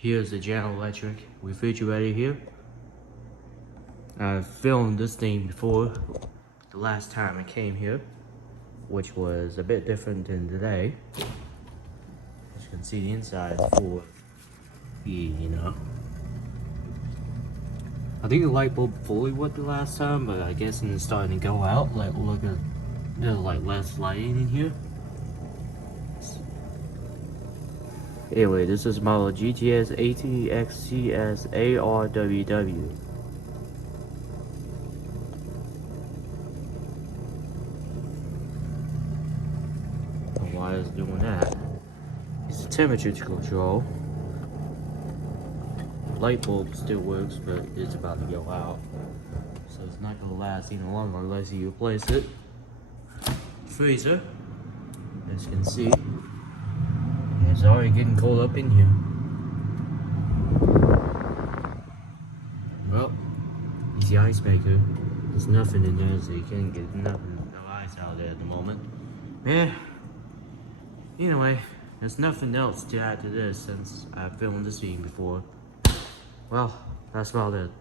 Here's the General Electric refrigerator here. I filmed this thing before the last time I came here, which was a bit different than today. As you can see, the inside is full of heat, you know. I think the light bulb fully went the last time, but I guess it's starting to go out. Like, look at, there's like less lighting in here. Anyway, this is model GTS18XCSARWW. Why is it doing that? It's the temperature control. Light bulb still works, but it's about to go out, so it's not gonna last any longer unless you replace it. Freezer, as you can see, it's already getting cold up in here. Well, it's the ice maker. There's nothing in there, so you can't get nothing, no ice out there at the moment. Yeah. Anyway, there's nothing else to add to this since I filmed this scene before. Well, that's about it.